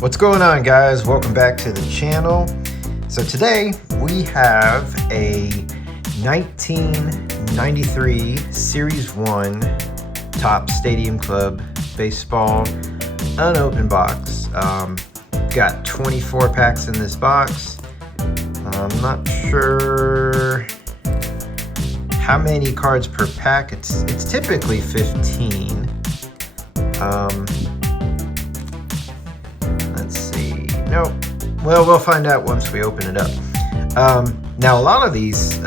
What's going on, guys? Welcome back to the channel. So today we have a 1993 Series 1 Topps Stadium Club baseball unopened box. Got 24 packs in this box. I'm not sure how many cards per pack. It's typically 15. Let's see. Nope. Well, we'll find out once we open it up. Now, a lot of these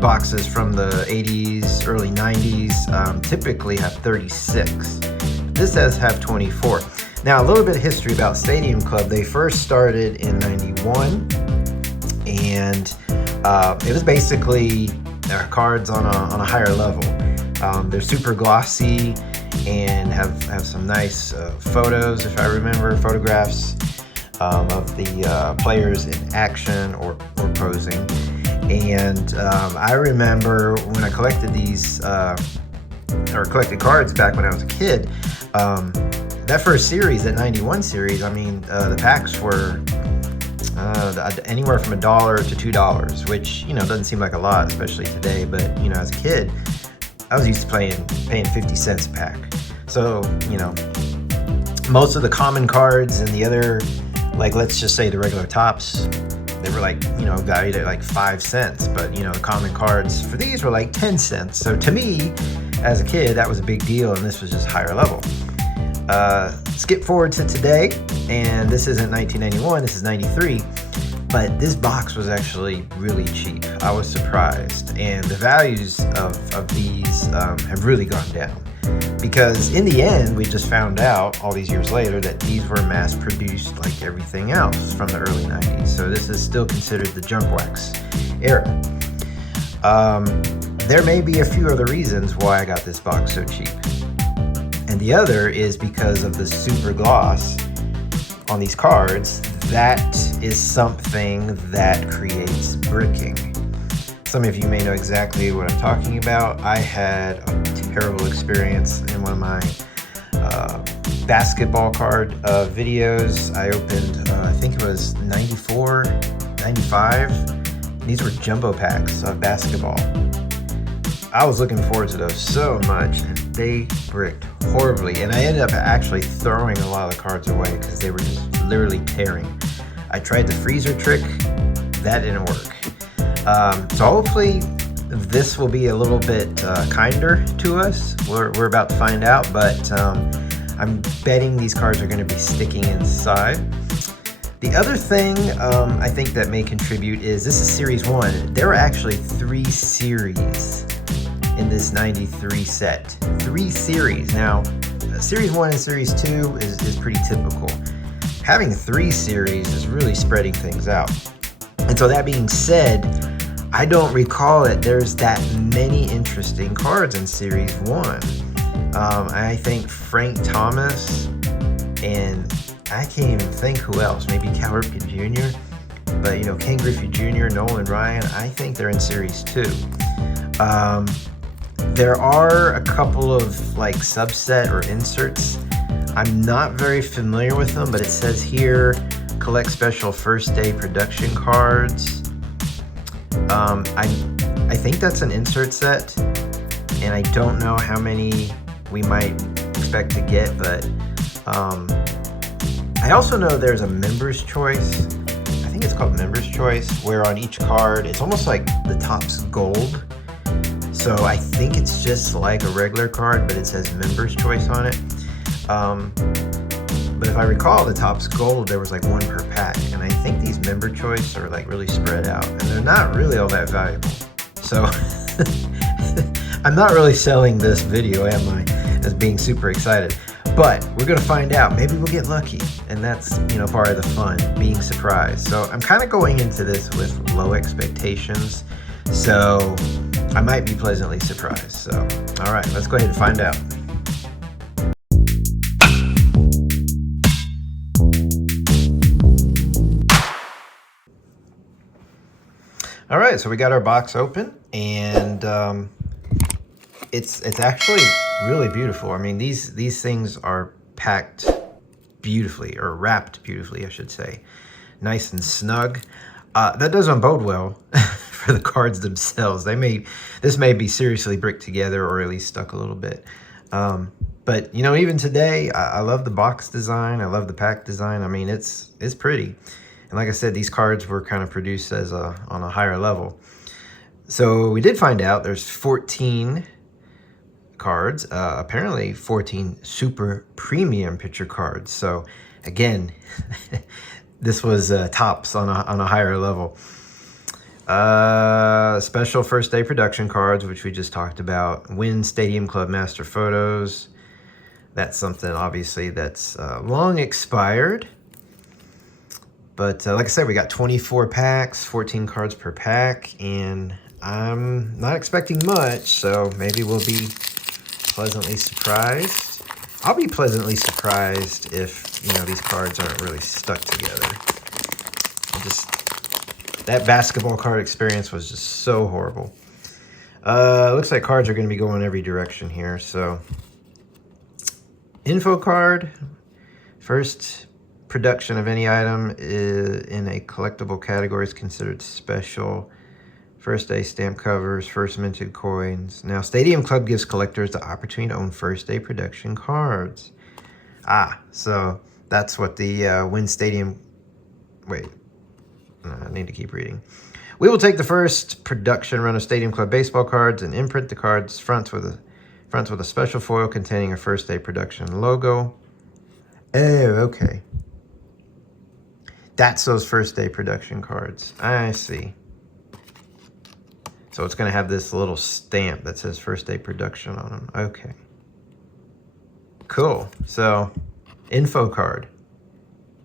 boxes from the 80s, early 90s typically have 36. This does have 24. Now, a little bit of history about Stadium Club. They first started in 91, and it was basically cards on a higher level. They're super glossy and have some nice photos, if I remember, photographs of the players in action or posing. And I remember when I collected these or collected cards back when I was a kid, that first series, that 91 series, I mean, the packs were anywhere from $1 to $2, which, you know, doesn't seem like a lot, especially today. But, you know, as a kid, I was used to paying 50 cents a pack. So, you know, most of the common cards and the other, like, let's just say the regular Topps, they were like, you know, valued at like 5 cents. But, you know, the common cards for these were like 10 cents. So to me, as a kid, that was a big deal, and this was just higher level. Skip forward to today, and this isn't 1991, this is 93. But this box was actually really cheap. I was surprised, and the values of these have really gone down, because in the end, we just found out all these years later that these were mass produced like everything else from the early 90s. So this is still considered the junk wax era. There may be a few other reasons why I got this box so cheap. And the other is because of the super gloss on these cards. That is something that creates bricking. Some of you may know exactly what I'm talking about. I had a terrible experience in one of my basketball card videos. I opened, I think it was 94, 95. These were jumbo packs of basketball. I was looking forward to those so much, and they bricked horribly. And I ended up actually throwing a lot of the cards away because they were just literally tearing. I tried the freezer trick. That didn't work. So hopefully this will be a little bit kinder to us. We're about to find out, but I'm betting these cards are going to be sticking inside. The other thing I think that may contribute is this is Series 1. There were actually 3 series in this 93 set. 3 series. Now, Series 1 and Series 2 is pretty typical. Having 3 series is really spreading things out. And so that being said, I don't recall that there's that many interesting cards in Series 1. I think Frank Thomas, and I can't even think who else, maybe Cal Ripken Jr., but, you know, Ken Griffey Jr., Nolan Ryan, I think they're in Series 2. There are a couple of like subset or inserts. I'm not very familiar with them, but it says here, collect special first day production cards. I think that's an insert set, and I don't know how many we might expect to get, but I also know there's a member's choice. I think it's called member's choice, where on each card, it's almost like the Topps Gold. So I think it's just like a regular card, but it says member's choice on it. But if I recall, the Topps Gold, there was like 1 per pack, and I think these member choice are like really spread out, and they're not really all that valuable. So I'm not really selling this video, am I, as being super excited? But we're gonna find out. Maybe we'll get lucky, and that's, you know, part of the fun, being surprised. So I'm kind of going into this with low expectations, so I might be pleasantly surprised. So, all right, let's go ahead and find out. All right, so we got our box open, and it's actually really beautiful. I mean, these things are packed beautifully, or wrapped beautifully, I should say. Nice and snug. That doesn't bode well for the cards themselves. This may be seriously bricked together, or at least stuck a little bit. But even today, I love the box design. I love the pack design. I mean, it's pretty. And like I said, these cards were kind of produced on a higher level. So we did find out there's 14 cards, apparently 14 super premium picture cards. So again, this was tops on a higher level. Special first day production cards, which we just talked about. Win Stadium Club Master Photos. That's something obviously that's long expired. But like I said, we got 24 packs, 14 cards per pack, and I'm not expecting much, so maybe we'll be pleasantly surprised. I'll be pleasantly surprised if, these cards aren't really stuck together. That basketball card experience was just so horrible. Looks like cards are going to be going every direction here, so. Info card. First production of any item in a collectible category is considered special. First day stamp covers, first minted coins. Now, Stadium Club gives collectors the opportunity to own first day production cards. So that's what the Win Stadium... Wait, I need to keep reading. We will take the first production run of Stadium Club baseball cards and imprint the cards fronts with a special foil containing a first day production logo. Oh, okay. That's those first day production cards. I see. So it's going to have this little stamp that says first day production on them. Okay. Cool. So, info card.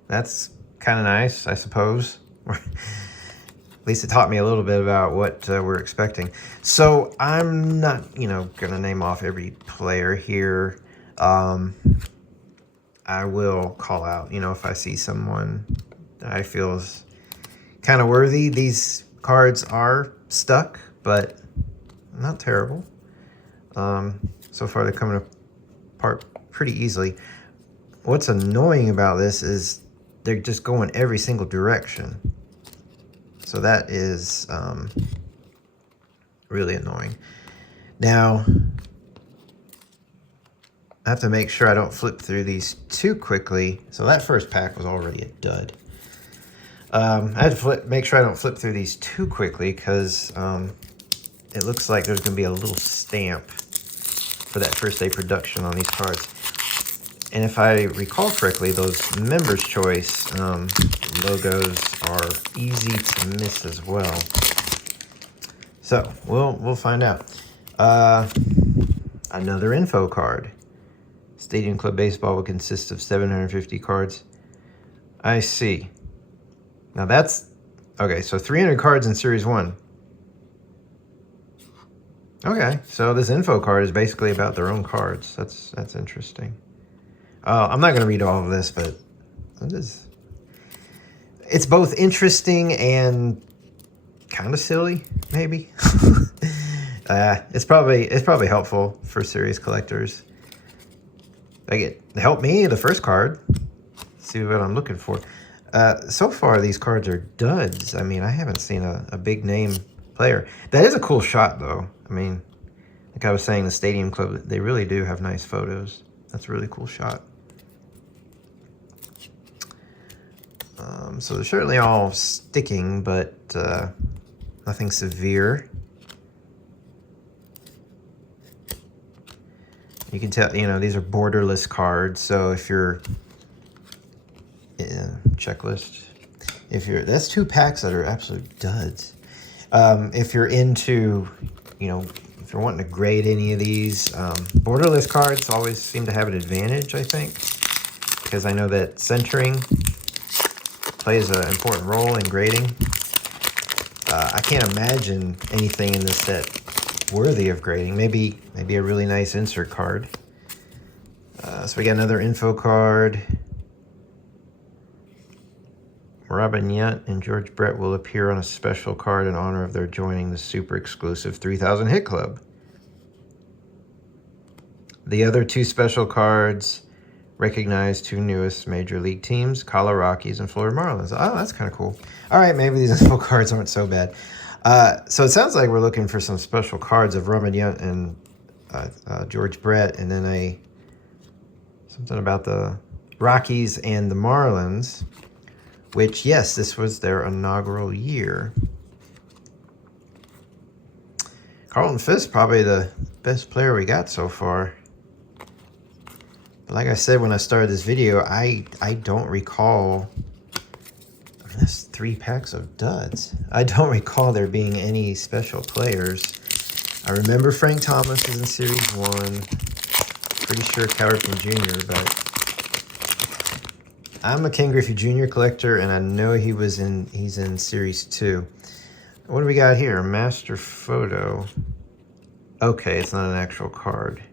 That's kind of nice, I suppose. At least it taught me a little bit about what we're expecting. So I'm not, going to name off every player here. I will call out, if I see someone that I feel is kind of worthy. These cards are stuck, but not terrible. So far they're coming apart pretty easily. What's annoying about this is they're just going every single direction. So that is really annoying. Now, I have to make sure I don't flip through these too quickly. So that first pack was already a dud. I have to make sure I don't flip through these too quickly because it looks like there's going to be a little stamp for that first day production on these cards. And if I recall correctly, those Members' Choice logos are easy to miss as well. So we'll find out. Another info card. Stadium Club Baseball will consist of 750 cards. I see. Now that's okay. So 300 cards in Series 1. Okay, so this info card is basically about their own cards. That's interesting. I'm not going to read all of this, but it's both interesting and kind of silly, maybe. It's probably helpful for serious collectors. Help me, the first card. See what I'm looking for. So far, these cards are duds. I mean, I haven't seen a big name player. That is a cool shot, though. I mean, like I was saying, the Stadium Club, they really do have nice photos. That's a really cool shot. So they're certainly all sticking, but nothing severe. You can tell, these are borderless cards. So if you're checklist, that's 2 packs that are absolute duds. If you're into, if you're wanting to grade any of these, borderless cards always seem to have an advantage, I think, because I know that centering plays an important role in grading. I can't imagine anything in this set worthy of grading. Maybe a really nice insert card. So we got another info card. Robin Yount and George Brett will appear on a special card in honor of their joining the super exclusive 3000 Hit Club. The other 2 special cards Recognize 2 newest Major League teams, Colorado Rockies and Florida Marlins. Oh, that's kind of cool. All right, maybe these info cards aren't so bad. So it sounds like we're looking for some special cards of Roman Yunt and George Brett, and then something about the Rockies and the Marlins, which, yes, this was their inaugural year. Carlton Fisk, probably the best player we got so far. But like I said when I started this video, I don't recall. I mean, that's 3 packs of duds. I don't recall there being any special players. I remember Frank Thomas is in Series 1. Pretty sure Cal Ripken Jr., but I'm a Ken Griffey Jr. collector, and I know he's in Series 2. What do we got here? A master photo. Okay, it's not an actual card.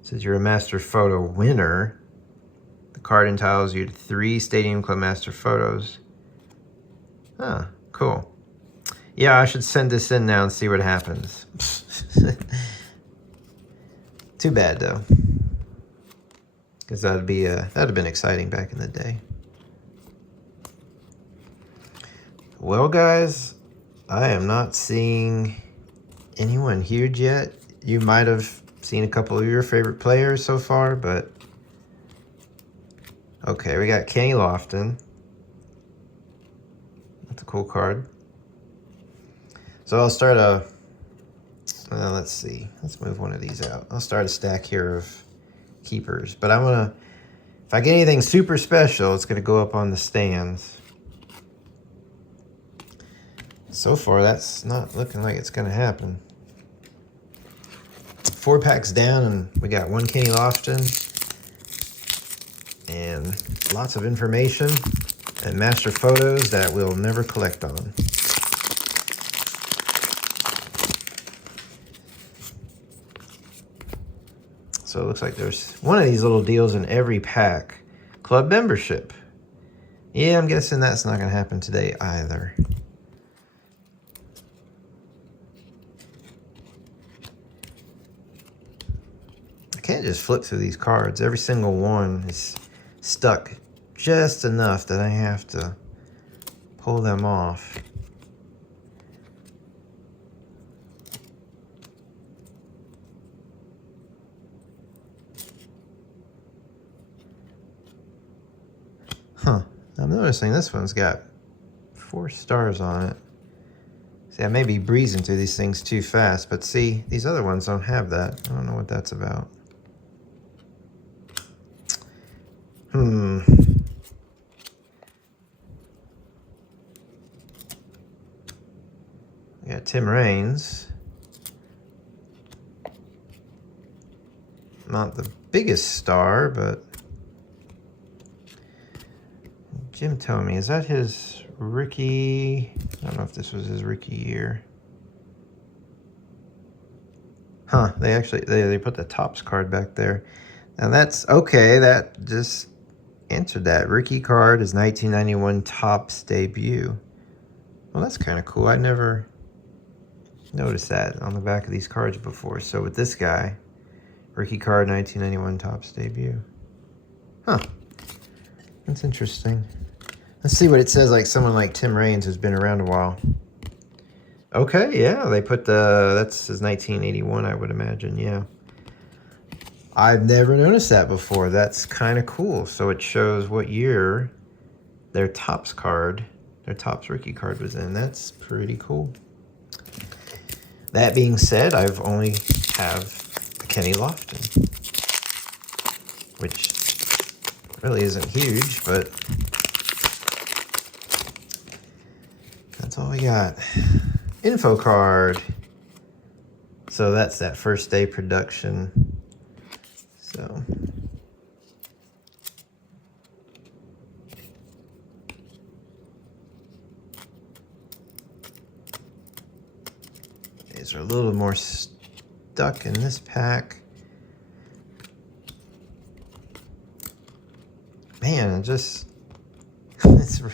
It says you're a master photo winner. The card entitles you to 3 Stadium Club master photos. Huh, cool. Yeah, I should send this in now and see what happens. Too bad though, because that'd have been exciting back in the day. Well, guys, I am not seeing anyone huge yet. You might have seen a couple of your favorite players so far, but okay, we got Kenny Lofton. That's a cool card. So I'll start let's see. Let's move one of these out. I'll start a stack here of keepers, but if I get anything super special, it's gonna go up on the stands. So far, that's not looking like it's gonna happen. 4 packs down, and we got 1 Kenny Lofton, and lots of information and master photos that we'll never collect on. So it looks like there's one of these little deals in every pack. Club membership. Yeah, I'm guessing that's not going to happen today either. I can't just flip through these cards. Every single one is stuck just enough that I have to pull them off. Huh, I'm noticing this one's got 4 stars on it. See, I may be breezing through these things too fast, but see, these other ones don't have that. I don't know what that's about. We got Tim Raines. Not the biggest star, but Jim told me, is that his rookie? I don't know if this was his rookie year. Huh, they put the Topps card back there. Now that's okay, that just answered that. Rookie card is 1991 Topps debut. Well, that's kind of cool. I never noticed that on the back of these cards before. So with this guy, rookie card 1991 Topps debut. Huh, that's interesting. Let's see what it says, like someone like Tim Raines who's been around a while. Okay, yeah, they put that's his 1981, I would imagine, yeah. I've never noticed that before. That's kind of cool. So it shows what year their Topps card, their Topps rookie card was in. That's pretty cool. That being said, I've only have a Kenny Lofton, which really isn't huge, but that's all we got. Info card. So that's that first day production. So these are a little more stuck in this pack. Man, it's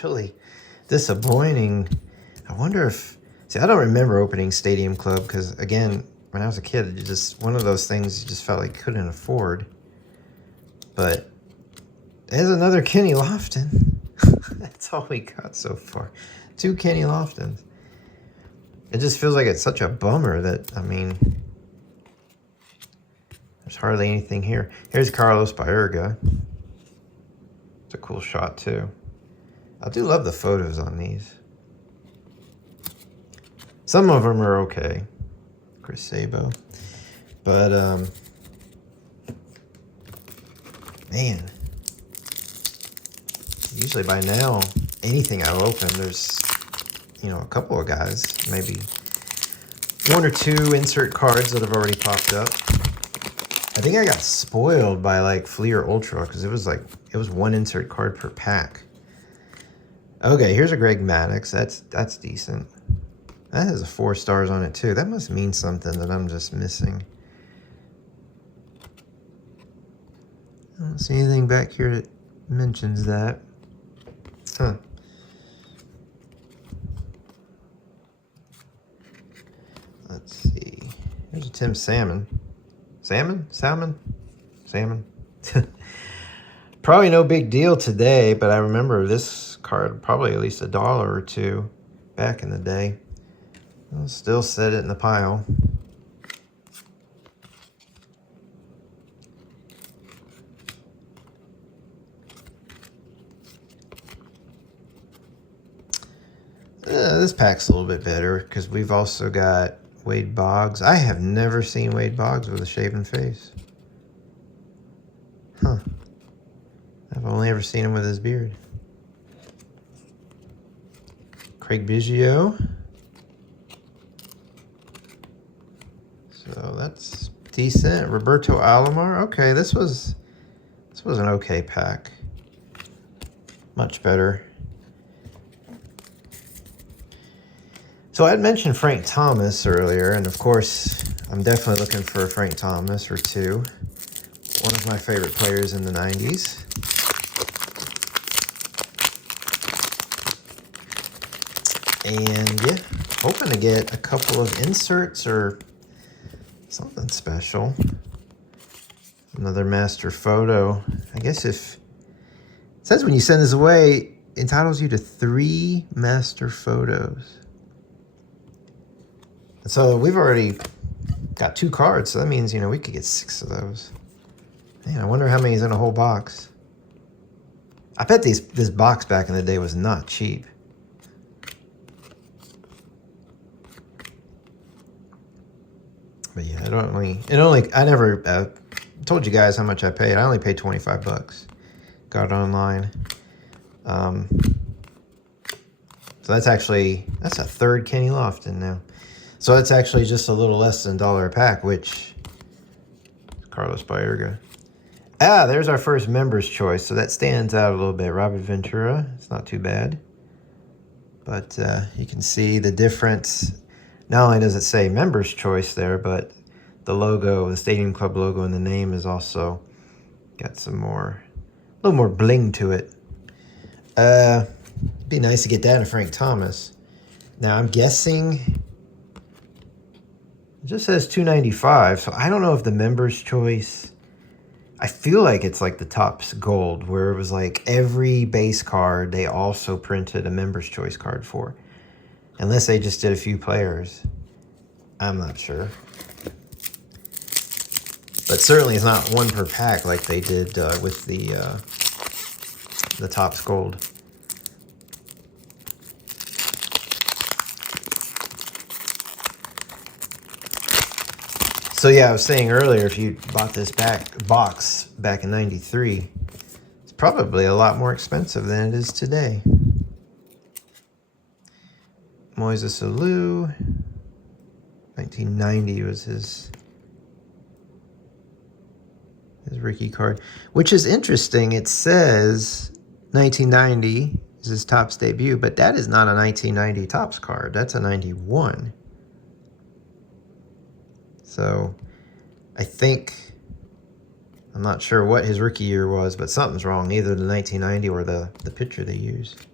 really disappointing. I wonder if, see, I don't remember opening Stadium Club because, again, when I was a kid, it just one of those things you just felt like you couldn't afford. But There's another Kenny Lofton. That's all we got so far. 2 Kenny Loftons. It just feels like it's such a bummer that, I mean, there's hardly anything here. Here's Carlos Baerga. It's a cool shot, too. I do love the photos on these. Some of them are okay. Chris Sabo. But, man. Usually by now, anything I've opened, there's, you know, a couple of guys, maybe 1 or 2 insert cards that have already popped up. I think I got spoiled by like Fleer Ultra because it was 1 insert card per pack. Okay, here's a Greg Maddux. That's decent. That has a 4 stars on it too. That must mean something that I'm just missing. I don't see anything back here that mentions that. Huh. Let's see. Here's a Tim Salmon. Salmon? Probably no big deal today, but I remember this card probably at least $1 or $2 back in the day. I'll still set it in the pile. This pack's a little bit better because we've also got Wade Boggs. I have never seen Wade Boggs with a shaven face. Huh. I've only ever seen him with his beard. Craig Biggio. So that's decent. Roberto Alomar. Okay, this was an okay pack. Much better. So I had mentioned Frank Thomas earlier, and of course, I'm definitely looking for a Frank Thomas or 2. One of my favorite players in the 90s. And yeah, hoping to get a couple of inserts or something special. Another master photo. I guess if it says when you send this away, it entitles you to 3 master photos. So we've already got 2 cards, so that means, you know, we could get 6 of those. Man, I wonder how many is in a whole box. I bet this box back in the day was not cheap. But yeah, I never told you guys how much I paid. I only paid 25 bucks. Got it online. So that's a 3rd Kenny Lofton now. So that's actually just a little less than $1 a pack, which Carlos Baerga. There's our first member's choice. So that stands out a little bit. Robert Ventura. It's not too bad. But you can see the difference. Not only does it say member's choice there, but the logo, the Stadium Club logo and the name is also got a little more bling to it. Be nice to get that in Frank Thomas. Now I'm guessing it just says $2.95, so I don't know if the member's choice. I feel like it's like the Topps Gold, where it was like every base card they also printed a member's choice card for. Unless they just did a few players. I'm not sure. But certainly it's not 1 per pack like they did with the Topps Gold. So yeah, I was saying earlier, if you bought this box back in '93, it's probably a lot more expensive than it is today. Moises Alou, 1990 was his rookie card, which is interesting. It says 1990 is his Topps debut, but that is not a 1990 Topps card. That's a 91. So I'm not sure what his rookie year was, but something's wrong, either the 1990 or the picture they used.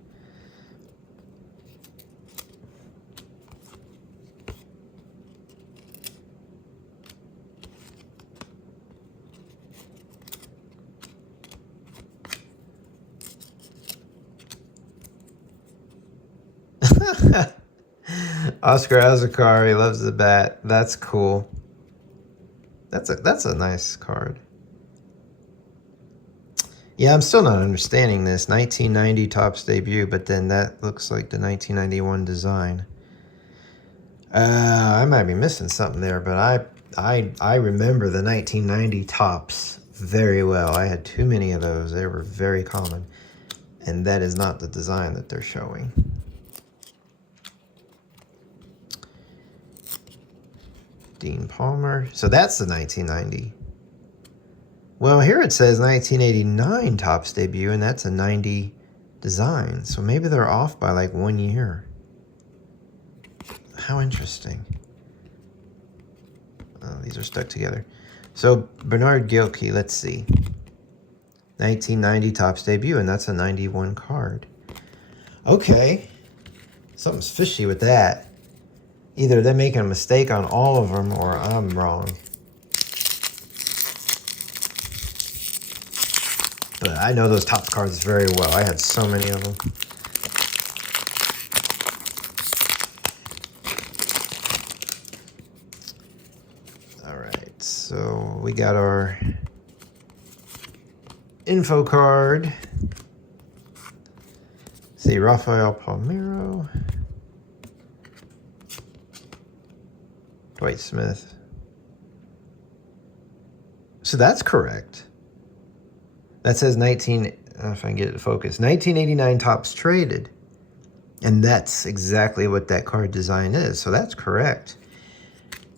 Oscar has a car. He loves the bat. That's cool. That's a nice card. Yeah, I'm still not understanding this. 1990 Topps debut, but then that looks like the 1991 design. I might be missing something there, but I remember the 1990 Topps very well. I had too many of those. They were very common. And that is not the design that they're showing. Dean Palmer. So that's the 1990. Well, here it says 1989 Topps debut, and that's a 90 design. So maybe they're off by like 1 year. How interesting. Oh, these are stuck together. So Bernard Gilkey, let's see. 1990 Topps debut, and that's a 91 card. Okay. Something's fishy with that. Either they're making a mistake on all of them, or I'm wrong. But I know those Topps cards very well. I had so many of them. All right, so we got our info card. See, Rafael Palmeiro. Dwight Smith. So that's correct. That says I don't know if I can get it to focus. 1989 Topps traded. And that's exactly what that card design is. So that's correct.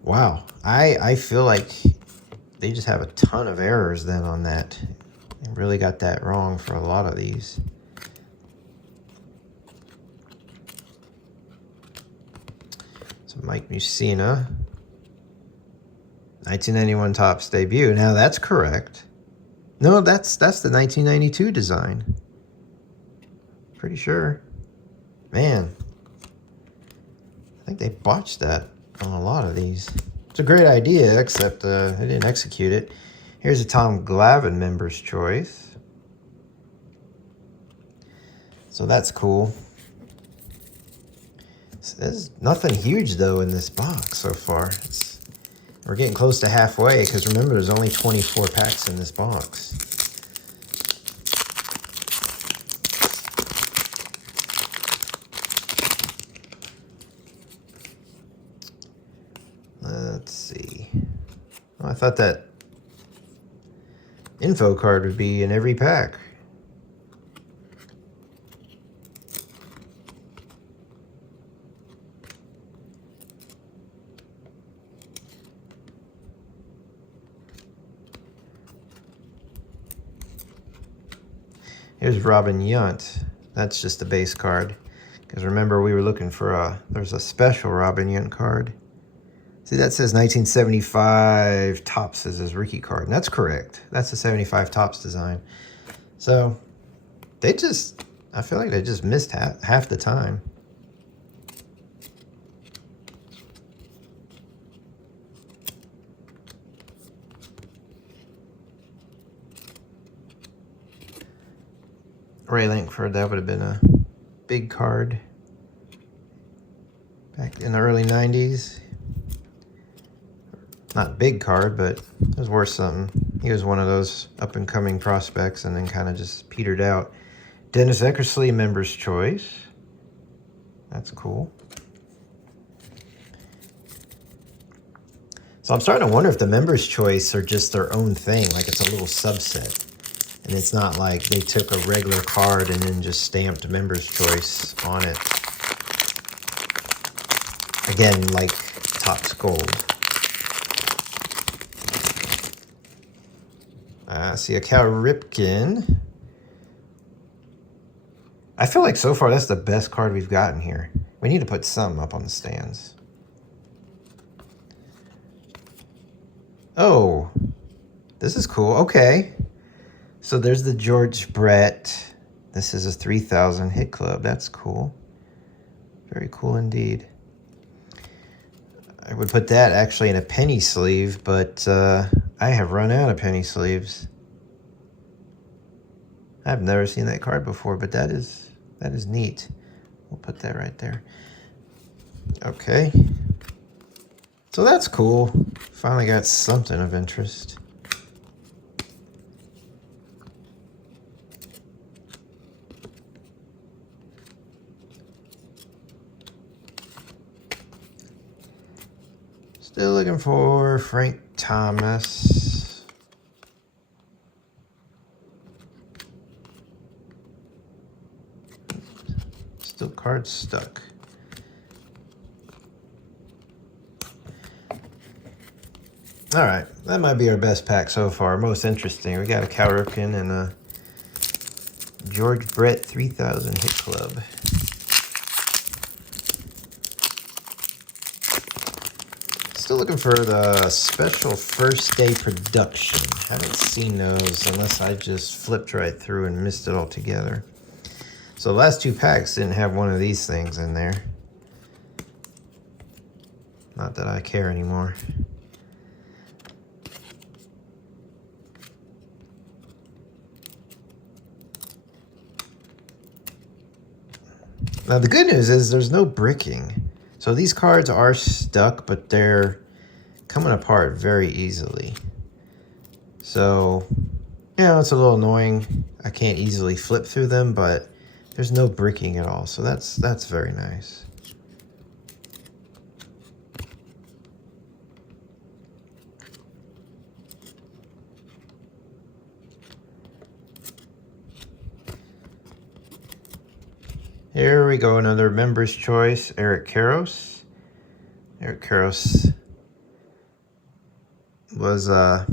Wow. I feel like they just have a ton of errors then on that. They really got that wrong for a lot of these. So Mike Scioscia. 1991 Topps debut. Now that's correct. No, that's the 1992 design. Pretty sure. Man, I think they botched that on a lot of these. It's a great idea, except they didn't execute it. Here's a Tom Glavine Members' Choice. So that's cool. So there's nothing huge, though, in this box so far. We're getting close to halfway, because remember, there's only 24 packs in this box. Let's see. Oh, I thought that info card would be in every pack. Here's Robin Yount. That's just a base card. Because remember, we were looking for there's a special Robin Yount card. See, that says 1975 Topps as his rookie card. And that's correct. That's the 75 Topps design. So, I feel like they just missed half the time. Ray Lankford, that would have been a big card back in the early 90s. Not big card, but it was worth something. He was one of those up-and-coming prospects and then kind of just petered out. Dennis Eckersley, Members' Choice. That's cool. So I'm starting to wonder if the Members' Choice are just their own thing, like it's a little subset. And it's not like they took a regular card and then just stamped Members' Choice on it. Again, like Topps Gold. See a Cal Ripken. I feel like so far that's the best card we've gotten here. We need to put some up on the stands. Oh, this is cool. Okay. So there's the George Brett. This is a 3000 hit club. That's cool. Very cool indeed. I would put that actually in a penny sleeve, but I have run out of penny sleeves. I've never seen that card before, but that is neat. We'll put that right there. Okay. So that's cool. Finally got something of interest. Still looking for Frank Thomas. Still cards stuck. All right, that might be our best pack so far. Most interesting. We got a Cal Ripken and a George Brett 3000 Hit Club. Still looking for the special first day production. Haven't seen those unless I just flipped right through and missed it altogether. So the last two packs didn't have one of these things in there. Not that I care anymore. Now the good news is there's no bricking. So these cards are stuck, but they're coming apart very easily. So, you know, it's a little annoying. I can't easily flip through them, but there's no bricking at all. So that's very nice. Here we go, another member's choice, Eric Karros. Eric Karros was a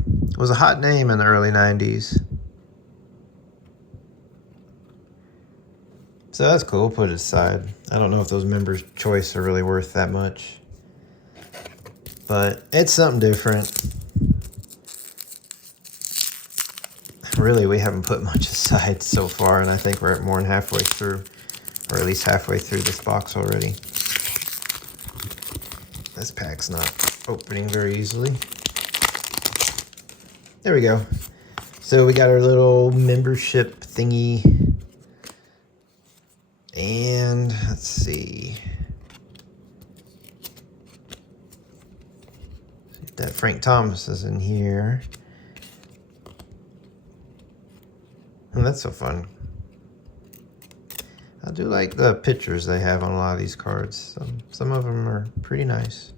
hot name in the early 90s. So that's cool, put it aside. I don't know if those members' choice are really worth that much. But it's something different. Really, we haven't put much aside so far, and I think we're more than halfway through. Or at least halfway through this box already. This pack's not opening very easily. There we go. So we got our little membership thingy. And let's see. That Frank Thomas is in here. And that's so fun. I do like the pictures they have on a lot of these cards. Some of them are pretty nice.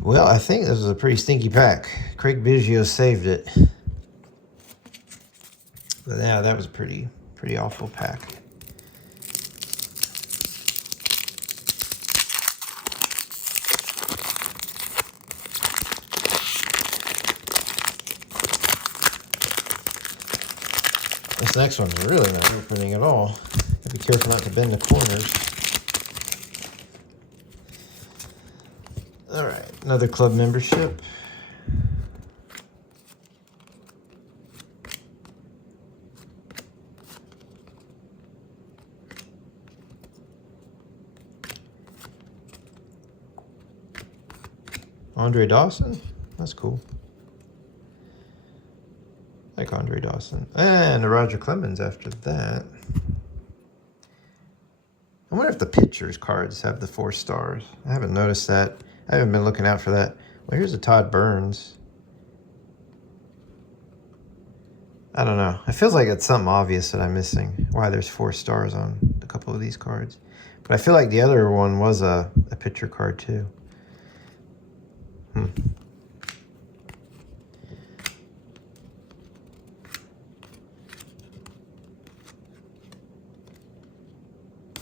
Well, I think this was a pretty stinky pack. Craig Biggio saved it. But yeah, that was a pretty awful pack. This next one's really not opening at all. Be careful not to bend the corners. All right, another club membership. Andre Dawson? That's cool. I like Andre Dawson. And Roger Clemens after that. I wonder if the pitchers cards have the 4 stars. I haven't noticed that. I haven't been looking out for that. Well, here's a Todd Burns. I don't know. It feels like it's something obvious that I'm missing. Why there's 4 stars on a couple of these cards. But I feel like the other one was a pitcher card too.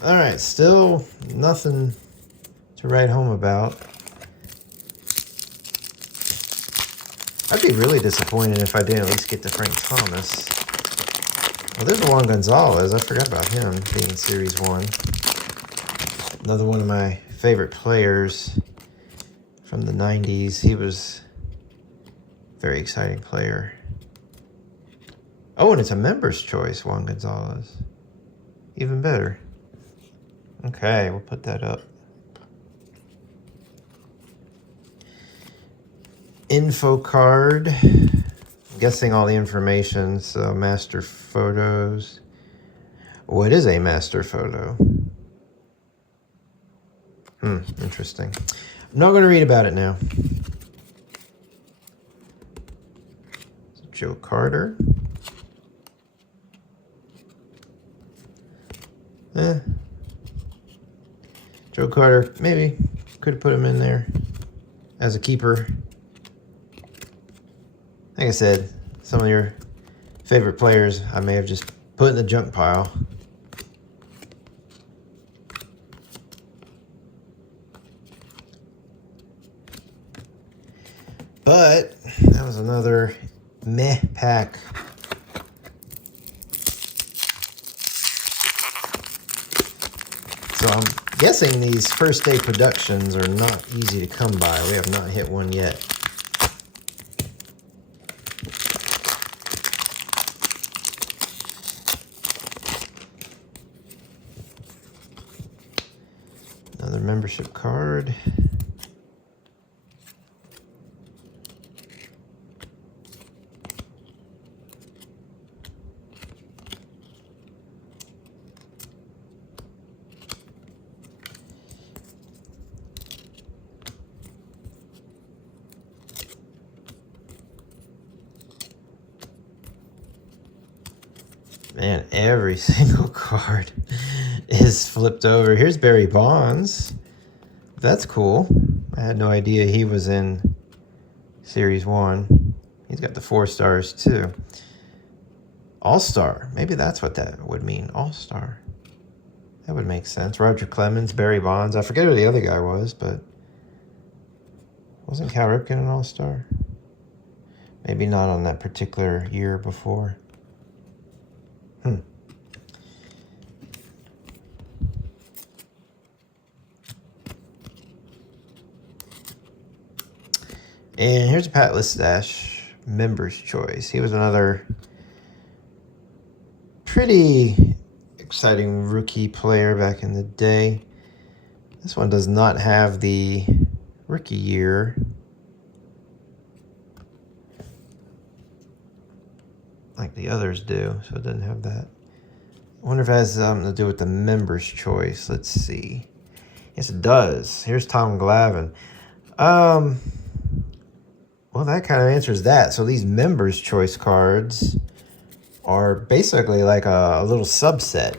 All right, still nothing to write home about. I'd be really disappointed if I didn't at least get to Frank Thomas. Well, there's Juan Gonzalez. I forgot about him being in Series 1. Another one of my favorite players from the 90s. He was a very exciting player. Oh, and it's a member's choice, Juan Gonzalez. Even better. Okay, we'll put that up. Info card. I'm guessing all the information. So master photos. What is a master photo? Interesting. I'm not going to read about it now. Joe Carter. Joe Carter, maybe could have put him in there as a keeper. Like I said, some of your favorite players I may have just put in the junk pile. But that was another meh pack. So I'm guessing these first day productions are not easy to come by. We have not hit one yet. Another membership card. Man, every single card is flipped over. Here's Barry Bonds. That's cool. I had no idea he was in Series 1. He's got the 4 stars too. All-Star. Maybe that's what that would mean. All-Star. That would make sense. Roger Clemens, Barry Bonds. I forget who the other guy was, but wasn't Cal Ripken an All-Star? Maybe not on that particular year before. And here's a Pat Listash, Member's Choice. He was another pretty exciting rookie player back in the day. This one does not have the rookie year. Like the others do, so it doesn't have that. I wonder if it has something to do with the Member's Choice. Let's see. Yes, it does. Here's Tom Glavine. Well, that kind of answers that. So these Member's Choice cards are basically like a little subset.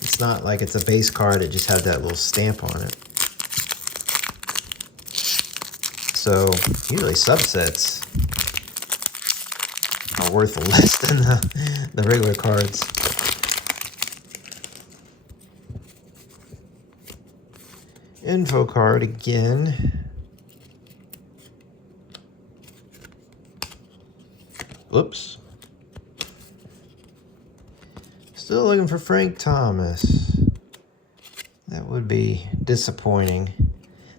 It's not like it's a base card. It just had that little stamp on it. So usually subsets are worth less than the regular cards. Info card again. Whoops. Still looking for Frank Thomas. That would be disappointing.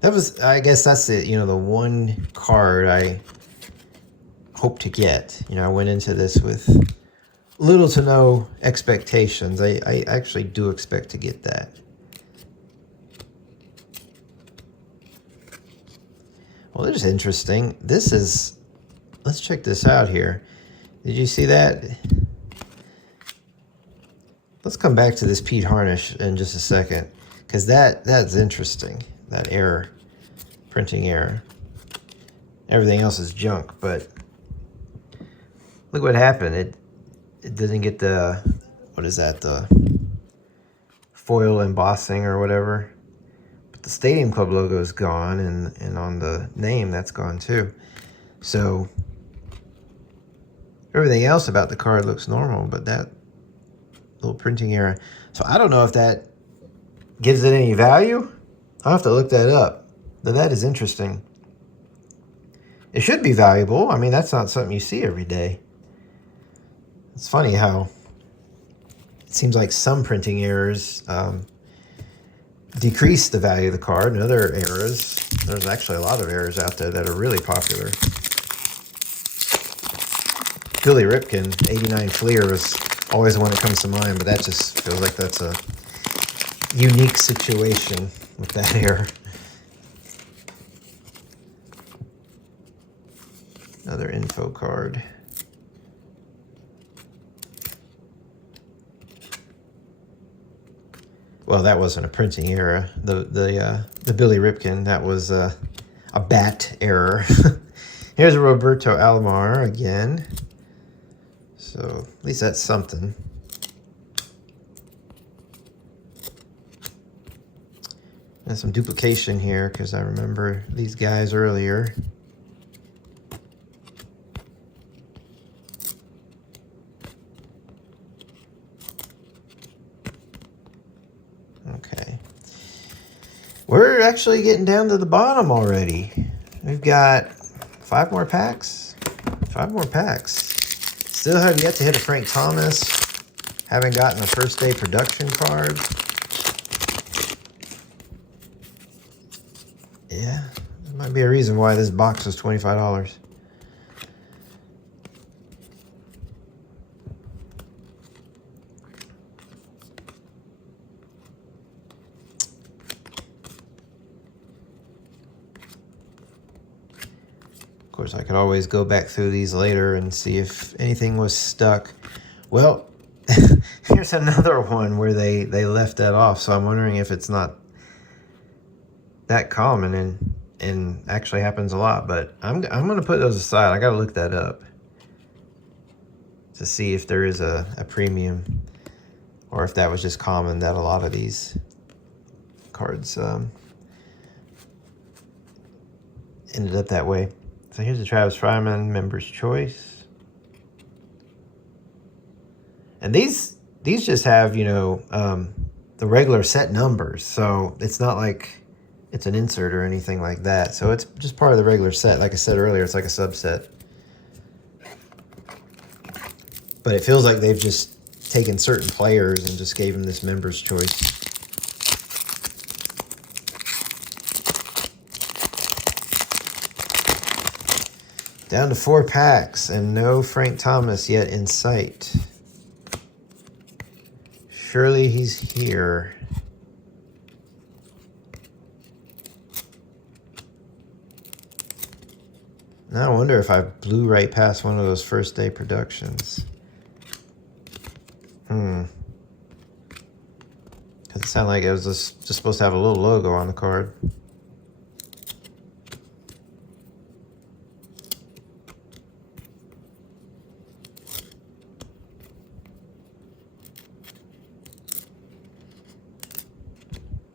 That was, I guess that's it, the one card I hope to get. I went into this with little to no expectations. I actually do expect to get that. Well, this is interesting. This is, let's check this out here. Did you see that? Let's come back to this Pete Harnish in just a second, because that's interesting. That error, printing error. Everything else is junk, but look what happened. It didn't get the, what is that, the foil embossing or whatever. But the Stadium Club logo is gone, and on the name, that's gone too. So everything else about the card looks normal, but that little printing error. So I don't know if that gives it any value. I'll have to look that up. But that is interesting. It should be valuable. I mean, that's not something you see every day. It's funny how it seems like some printing errors decrease the value of the card, and other errors, there's actually a lot of errors out there that are really popular. Billy Ripken, 89 Fleer was always the one that comes to mind, but that just feels like that's a unique situation with that error. Another info card. Well, that wasn't a printing error. The Billy Ripken, that was a bat error. Here's a Roberto Alomar again. So at least that's something. And some duplication here because I remember these guys earlier. Okay. We're actually getting down to the bottom already. We've got 5 more packs. 5 more packs. Still have yet to hit a Frank Thomas. Haven't gotten a first day production card. Yeah, there might be a reason why this box was $25. Of course, I could always go back through these later and see if anything was stuck. Well, here's another one where they left that off, so I'm wondering if it's not that common and actually happens a lot, but I'm going to put those aside. I got to look that up to see if there is a premium or if that was just common that a lot of these cards ended up that way. So here's the Travis Fryman Member's Choice. And these just have, you know, the regular set numbers. So it's not like it's an insert or anything like that. So it's just part of the regular set. Like I said earlier, it's like a subset. But it feels like they've just taken certain players and just gave them this Member's Choice. Down to 4 packs and no Frank Thomas yet in sight. Surely he's here. Now I wonder if I blew right past one of those first day productions. Because it sounded like it was just supposed to have a little logo on the card.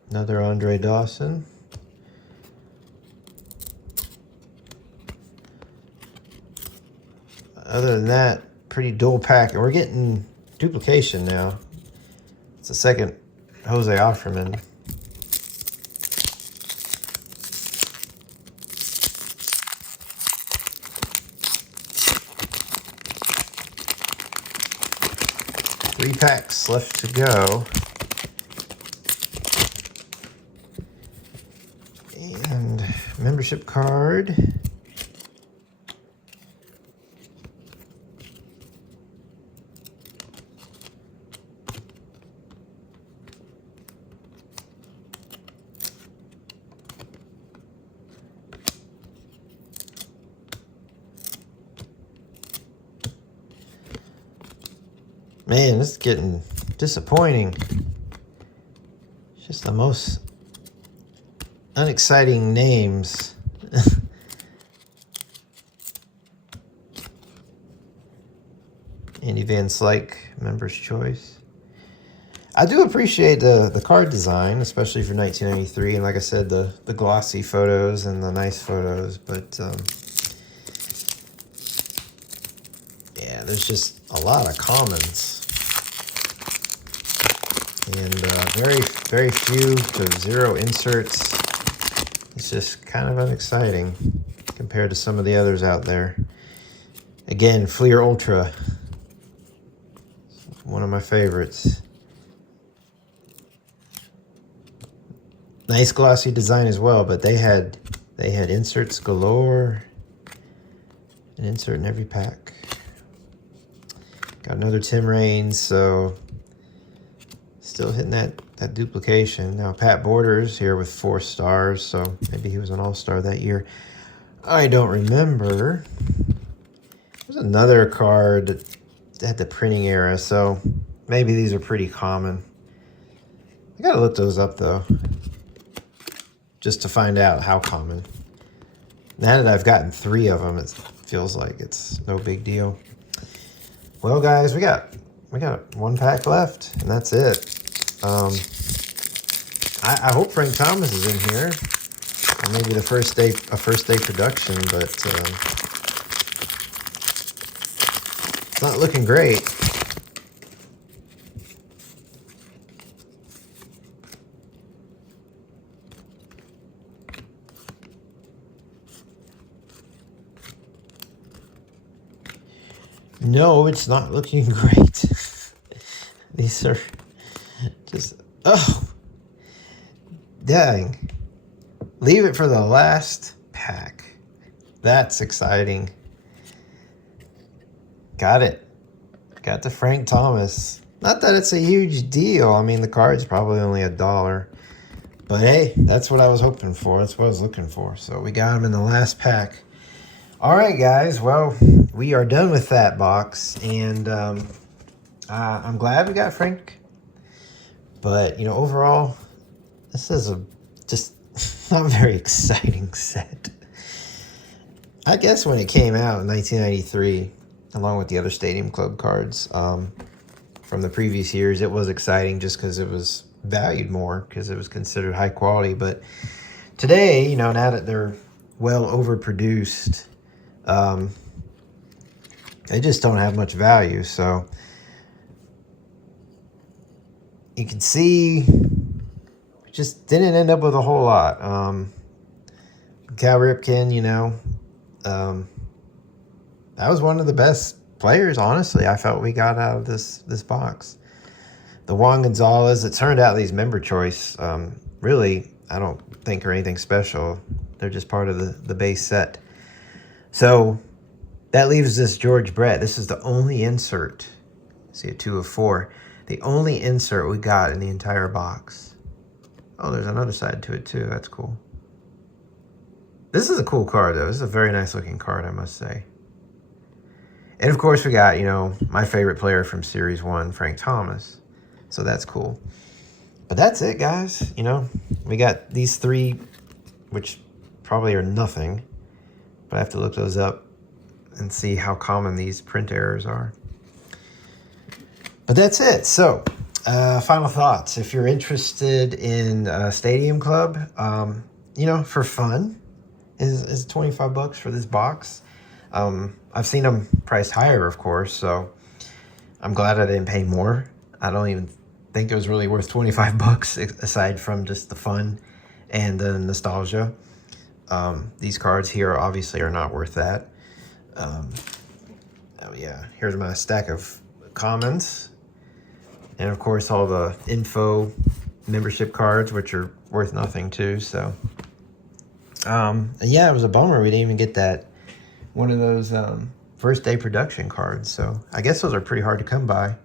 Another Andre Dawson. Other than that, pretty dull pack. And we're getting duplication now. It's the second Jose Offerman. Three packs left to go. And membership card. Man, this is getting disappointing. It's just the most unexciting names. Andy Van Slyke, Member's Choice. I do appreciate the card design, especially for 1993. And like I said, the glossy photos and the nice photos. But yeah, there's just a lot of commons. And very few to zero inserts. It's just kind of unexciting compared to some of the others out there. Again, Fleer Ultra, one of my favorites. Nice glossy design as well, but they had inserts galore. An insert in every pack. Got another Tim Raines, so still hitting that duplication. Now Pat Borders here with 4 stars, so maybe he was an all-star that year. I don't remember. There's another card that had the printing era, so maybe these are pretty common. I gotta look those up though, just to find out how common. Now that I've gotten 3 of them, it feels like it's no big deal. Well, guys, we got 1 pack left, and that's it. I hope Frank Thomas is in here, or maybe a first day production, but it's not looking great. No, it's not looking great. These are just, oh, dang. Leave it for the last pack. That's exciting. Got it. Got the Frank Thomas. Not that it's a huge deal. I mean, the card's probably only $1. But hey, that's what I was hoping for. That's what I was looking for. So we got him in the last pack. All right, guys. Well, we are done with that box. And I'm glad we got Frank. But, you know, overall, this is a just not very exciting set. I guess when it came out in 1993, along with the other Stadium Club cards from the previous years, it was exciting just because it was valued more, because it was considered high quality. But today, you know, now that they're well overproduced, they just don't have much value. So you can see we just didn't end up with a whole lot. Cal Ripken, you know, that was one of the best players, honestly, I felt we got out of this box. The Juan Gonzalez, it turned out these member choice, really, I don't think are anything special. They're just part of the base set. So that leaves this George Brett. This is the only insert. See, a 2 of 4. The only insert we got in the entire box. Oh, there's another side to it too. That's cool. This is a cool card, though. This is a very nice looking card, I must say. And of course, we got, you know, my favorite player from Series 1, Frank Thomas. So that's cool. But that's it, guys. You know, we got these 3, which probably are nothing. But I have to look those up and see how common these print errors are. But that's it. So, final thoughts. If you're interested in Stadium Club, you know, for fun, is $25 for this box. I've seen them priced higher, of course, so I'm glad I didn't pay more. I don't even think it was really worth $25 aside from just the fun and the nostalgia. These cards here obviously are not worth that. Oh yeah, here's my stack of commons. And of course all the info membership cards, which are worth nothing too, so. And yeah, it was a bummer we didn't even get that one of those first day production cards. So I guess those are pretty hard to come by.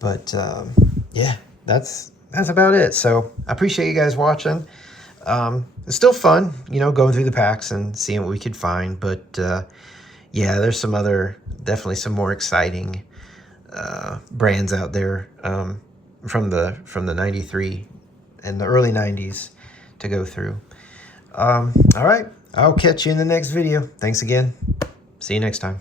But yeah, that's about it. So I appreciate you guys watching. It's still fun, you know, going through the packs and seeing what we could find. But yeah, there's some other, definitely some more exciting brands out there from the 93 and the early 90s to go through. All right, I'll catch you in the next video. Thanks again. See you next time.